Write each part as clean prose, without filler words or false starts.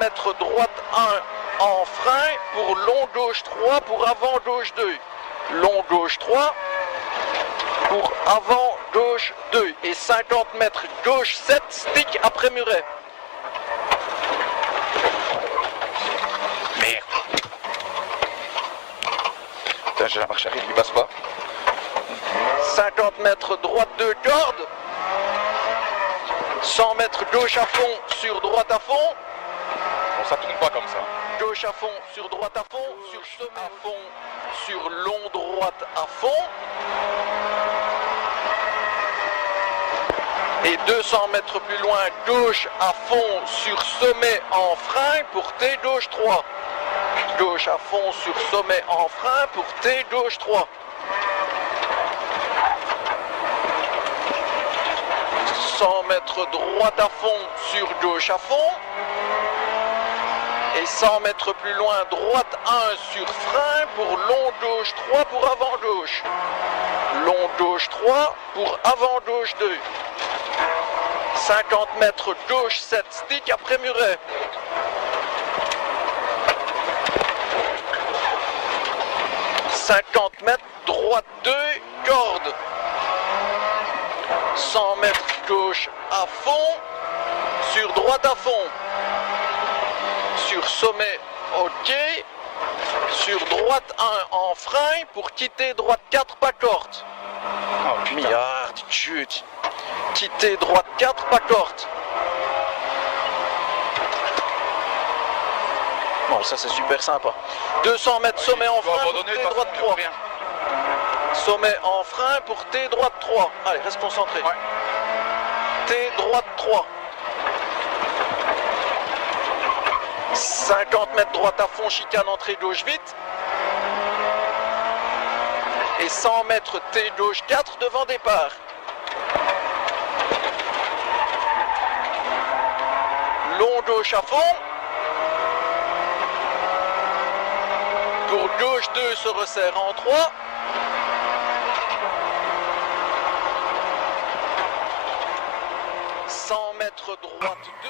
mètres droite 1 en frein pour long gauche 3 pour avant gauche 2. Long gauche 3 pour avant gauche 2. Et 50 mètres gauche 7, stick après muret. Merde. Putain, j'ai la marche arrière qui passe pas. 50 mètres droite 2 cordes. 100 mètres gauche à fond sur droite à fond. Bon, ça tourne pas comme ça. Gauche à fond sur droite à fond. Sur sommet à fond sur long droite à fond. Et 200 mètres plus loin, gauche à fond sur sommet en frein pour T gauche 3. Gauche à fond sur sommet en frein pour T gauche 3. 100 mètres droite à fond sur gauche à fond. Et 100 mètres plus loin, droite 1 sur frein pour long gauche 3 pour avant gauche. Long gauche 3 pour avant gauche 2. 50 mètres gauche 7 stick après muret. « 50 mètres droite 2 corde. 100 mètres gauche à fond sur droite à fond. Sur sommet ok. Sur droite 1 en frein pour quitter droite 4 pas corde. Oh, Milliard, chute. Quitter droite 4 pas corde. Bon, ça c'est super sympa. 200 mètres sommet en frein pour T droite 3. Sommet en frein pour T droite 3. Allez, reste concentré. Ouais. T droite 3. 50 mètres droite à fond, chicane entrée gauche vite. Et 100 mètres T gauche 4 devant départ. Long gauche à fond. Pour gauche 2 se resserre en 3. Mètres droite 2.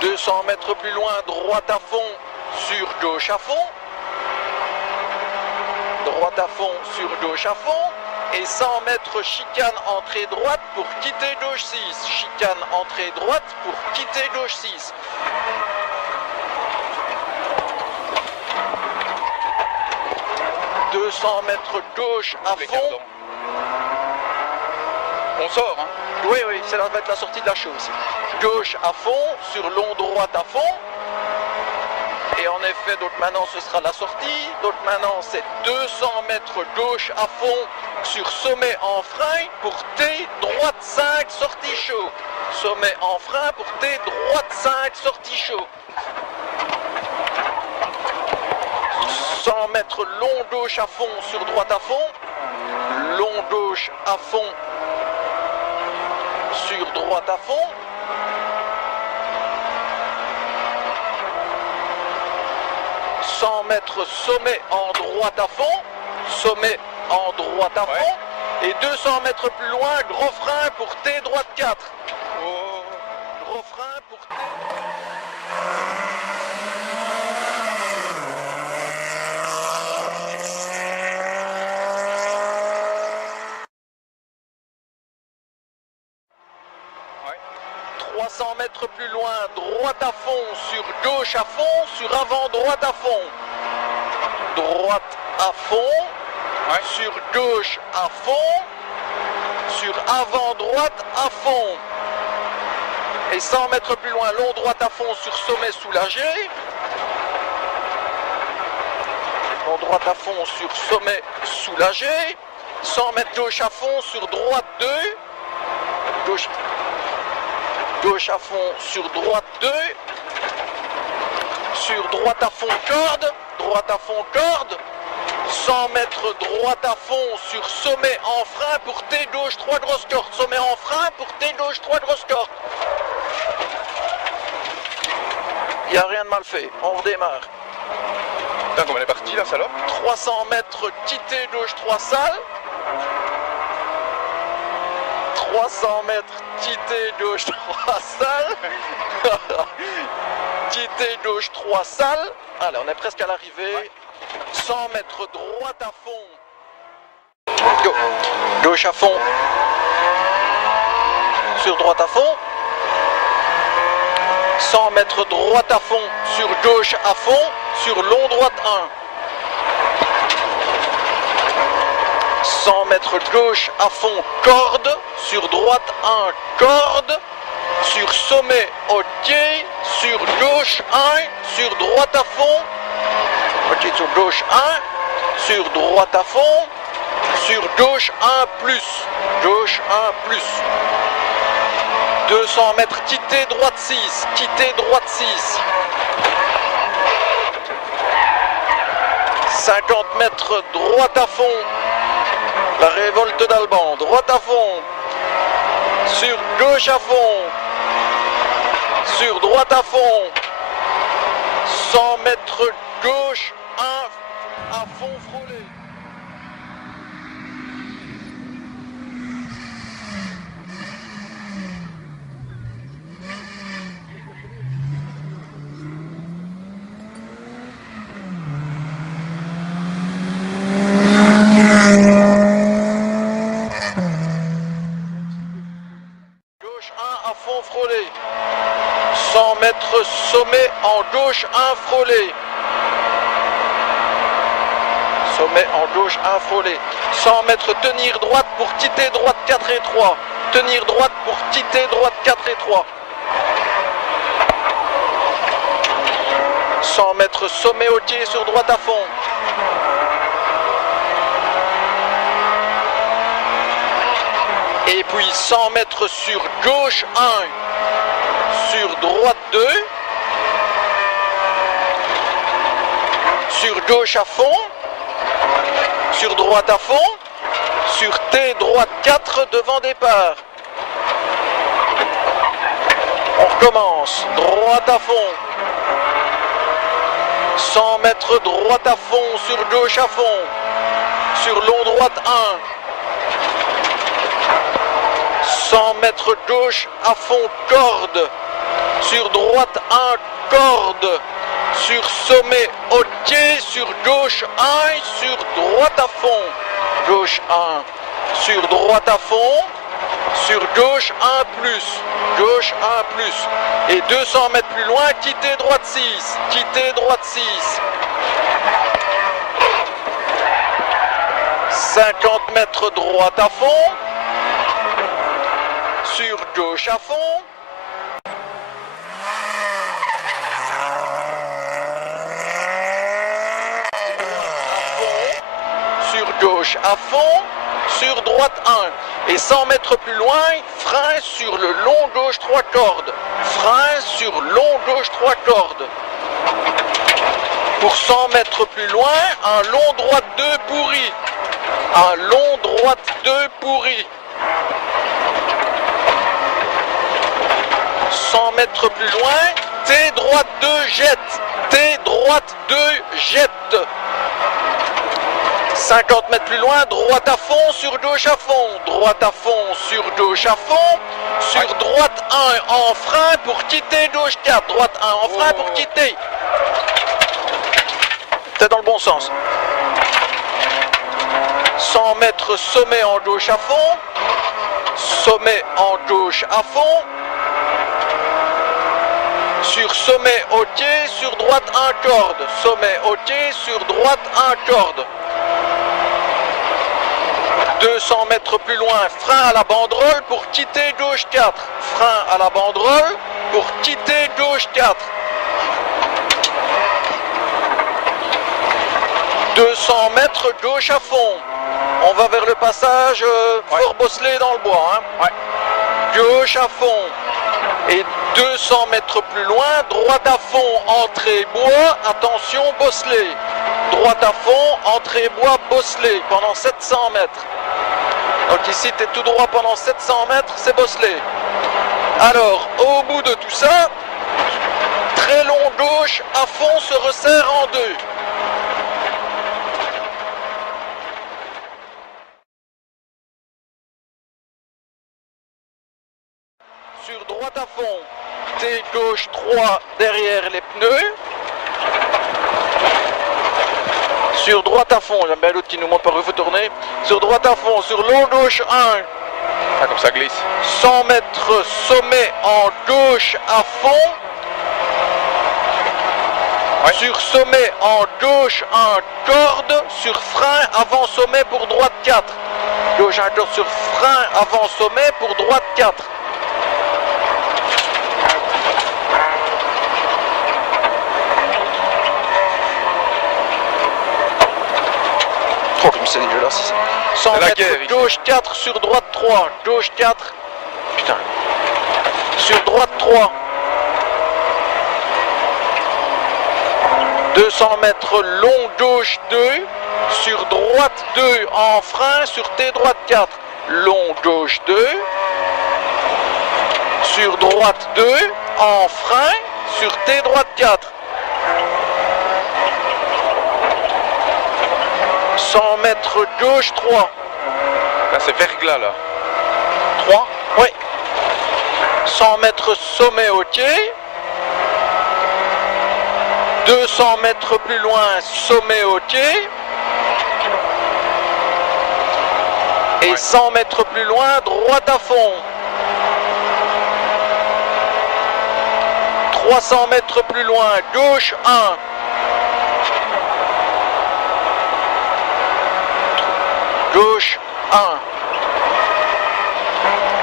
« 200 mètres plus loin, droite à fond sur gauche à fond. Droite à fond sur gauche à fond. Et 100 mètres chicane entrée droite pour quitter gauche 6. Chicane entrée droite pour quitter gauche 6. « 200 mètres gauche à fond. » On sort, hein? Oui, oui, ça va être la sortie de la chose. Gauche à fond, sur long droite à fond. Et en effet, donc maintenant ce sera la sortie. Donc maintenant c'est 200 mètres gauche à fond sur sommet en frein pour T droite 5 sortie chaud. Sommet en frein pour T droite 5 sortie chaud. 100 mètres long gauche à fond sur droite à fond. Long gauche à fond sur droite à fond. 100 mètres sommet en droite à fond, sommet en droite à fond, et 200 mètres plus loin, gros frein pour T droite 4. Oh. Gros frein pour T. Ouais. 300 mètres plus loin, droite à fond, sur gauche à fond, sur avant droite à fond. Droite à fond, sur gauche à fond, sur avant droite à fond. Et 100 mètres plus loin, long droite à fond sur sommet soulagé. Long droite à fond sur sommet soulagé. 100 mètres gauche à fond sur droite 2. Gauche à fond sur droite 2. Sur droite à fond corde. Droite à fond corde. 100 mètres droite à fond sur sommet en frein pour T gauche 3 grosses cordes. Sommet en frein pour T gauche 3 grosses cordes. Il n'y a rien de mal fait. On redémarre. Putain, comme elle est partie la salope. 300 mètres, quitté gauche 3 salles. 300 mètres, quitté gauche 3 salles. Quitté gauche 3 salles. Allez, on est presque à l'arrivée. 100 mètres droite à fond. Go. Gauche à fond. Sur droite à fond. 100 mètres droite à fond. Sur gauche à fond. Sur long droite 1. 100 mètres gauche à fond. Corde. Sur droite 1. Corde. Sur sommet ok. Sur gauche 1. Sur droite à fond. Ok, sur gauche 1. Sur droite à fond. Sur gauche 1 plus. Gauche 1 plus. 200 mètres, quitté droite 6. Quitté droite 6. 50 mètres, droite à fond. La révolte d'Alban. Droite à fond. Sur gauche à fond. Sur droite à fond. 100 mètres gauche 1 à fond frôlé. Gauche 1 à fond frôlé. 100 mètres sommet en gauche 1 frôlé. Sommet en gauche 1 frôlé. 100 mètres tenir droite pour quitter droite 4 et 3. Tenir droite pour quitter droite 4 et 3. 100 mètres sommet au pied sur droite à fond. Et puis 100 mètres sur gauche 1. Sur droite 2. Sur gauche à fond. Sur droite à fond. Sur T droite 4 devant départ. On recommence. Droite à fond. 100 mètres droite à fond. Sur gauche à fond. Sur long droite 1. 100 mètres gauche à fond corde. Sur droite 1 corde. Sur sommet ok. Sur gauche 1. Sur droite à fond. Gauche 1. Sur droite à fond. Sur gauche 1 plus. Gauche 1 plus. Et 200 mètres plus loin, quitter droite 6. Quitter droite 6. 50 mètres droite à fond. Sur gauche à fond. Sur gauche à fond. Sur droite 1. Et 100 mètres plus loin, frein sur le long gauche 3 cordes. Frein sur long gauche 3 cordes. Pour 100 mètres plus loin, un long droite 2 pourri. Un long droite 2 pourri. 100 mètres plus loin, T droite 2 jette. T droite 2 jette. 50 mètres plus loin, droite à fond, sur gauche à fond. Droite à fond, sur gauche à fond. Sur droite 1 en frein pour quitter gauche 4. Droite 1 en frein pour quitter. C'est dans le bon sens. 100 mètres sommet en gauche à fond. Sommet en gauche à fond. Sur sommet ok, sur droite 1 corde. Sommet ok, sur droite 1 corde. 200 mètres plus loin, frein à la banderole pour quitter gauche 4. Frein à la banderole pour quitter gauche 4. 200 mètres gauche à fond. On va vers le passage Fort Bosselet dans le bois. Hein. Gauche à fond. Et 200 mètres plus loin, droite à fond, entrée bois, attention Bosselet. Droite à fond, entrée bois, Bosselet, pendant 700 mètres. Donc ici, tu es tout droit pendant 700 mètres, c'est Bosselet. Alors, au bout de tout ça, très long gauche, à fond se resserre en deux. gauche 3 derrière les pneus. Sur droite à fond, j'aime bien l'autre qui nous montre par où il faut tourner. Sur droite à fond, sur long gauche 1. Ah, comme ça glisse. 100 mètres sommet en gauche à fond. Ouais. Sur sommet en gauche 1 corde. Sur frein avant sommet pour droite 4. Gauche 1 corde sur frein avant sommet pour droite 4. Oh, comme c'est dégueulasse. 100 C'est la mètres guerre, ici. gauche 4 sur droite 3. Gauche 4. Putain. Sur droite 3. 200 mètres long gauche 2. Sur droite 2 en frein sur T droite 4. Long gauche 2. Sur droite 2 en frein sur T droite 4. 100 mètres gauche 3. Là, c'est verglas, là. 3. Oui. 100 mètres sommet au quai. 200 mètres plus loin, sommet au quai. Et 100 mètres plus loin, droite à fond. 300 mètres plus loin, gauche 1. Gauche 1.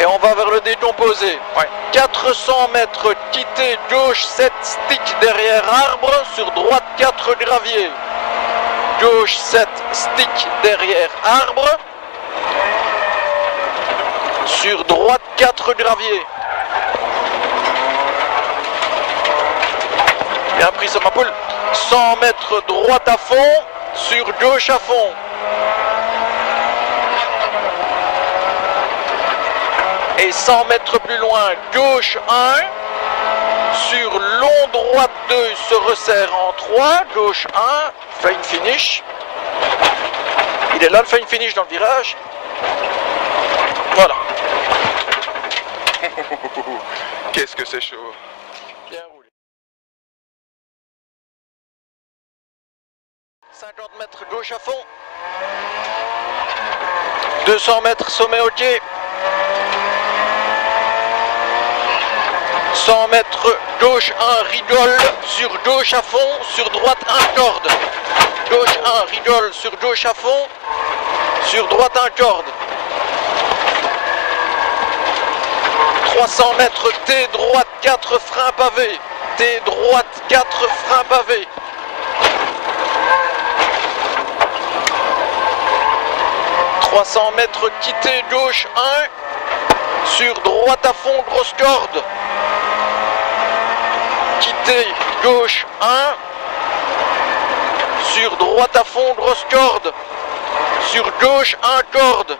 Et on va vers le décomposé. Ouais. 400 mètres, quitter gauche 7 stick derrière arbre, sur droite 4 gravier. Gauche 7 stick derrière arbre, sur droite 4 gravier. Bien pris sur ma poule. 100 mètres droite à fond, sur gauche à fond. Et 100 mètres plus loin, gauche 1, sur long droite 2 se resserre en 3, gauche 1, fine finish. Il est là le fine finish dans le virage. Voilà. Qu'est-ce que c'est chaud. Bien roulé. 50 mètres gauche à fond. 200 mètres sommet au quai. 100 mètres gauche 1 rigole sur gauche à fond, sur droite 1 corde. Gauche 1 rigole sur gauche à fond, sur droite 1 corde. 300 mètres T droite 4 freins pavés. T droite 4 freins pavés. 300 mètres quitté gauche 1, sur droite à fond grosse corde. Quitté gauche 1, sur droite à fond grosse corde, sur gauche 1 corde,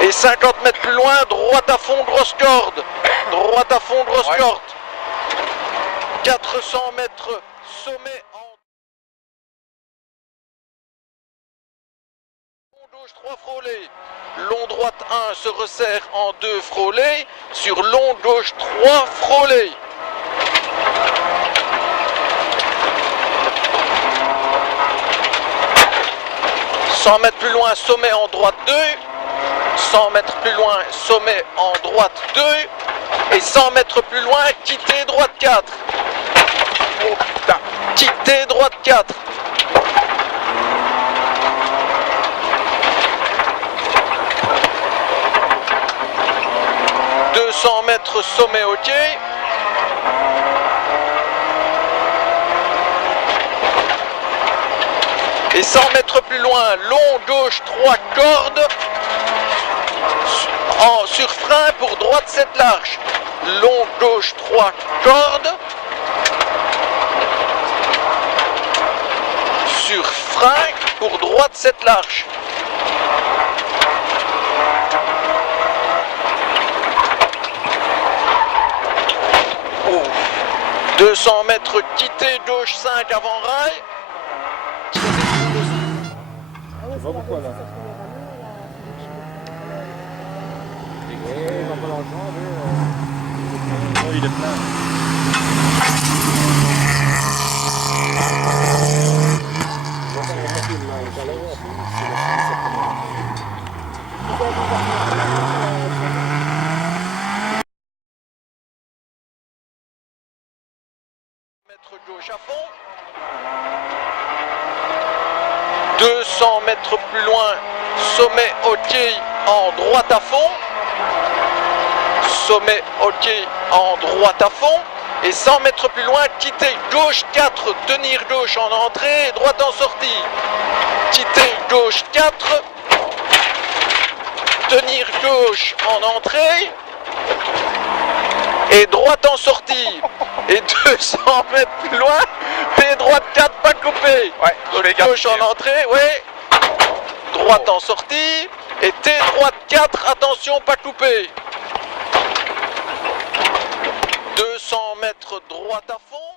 et 50 mètres plus loin droite à fond grosse corde, droite à fond grosse corde, 400 mètres sommet en long gauche 3 frôlés, long droite 1 se resserre en 2 frôlés, sur long gauche 3 frôlés. 100 mètres plus loin, sommet en droite 2. 100 mètres plus loin, sommet en droite 2. Et 100 mètres plus loin, quitter droite 4. Oh putain. Quitter droite 4. « 200 mètres sommet au quai. Et 100 mètres plus loin, long gauche 3 cordes, sur frein pour droite 7 large. Long gauche 3 cordes, sur frein pour droite 7 large. Oh. 200 mètres quitté gauche 5 avant rail. Tu vois pourquoi là? Il va pas dans le champ, Oh, il est plein. Mètres gauche à fond. 200 mètres plus loin, sommet hockey en droite à fond. Sommet hockey en droite à fond. Et 100 mètres plus loin, quitter gauche 4, tenir gauche en entrée et droite en sortie. Quitter gauche 4, tenir gauche en entrée et droite en sortie. Et 200 mètres plus loin, et droite 4 pas coupé. Ouais, je les garde. Gauche en entrée, ouais. Droite en sortie. Et T droite 4, attention pas coupé. 200 mètres droite à fond.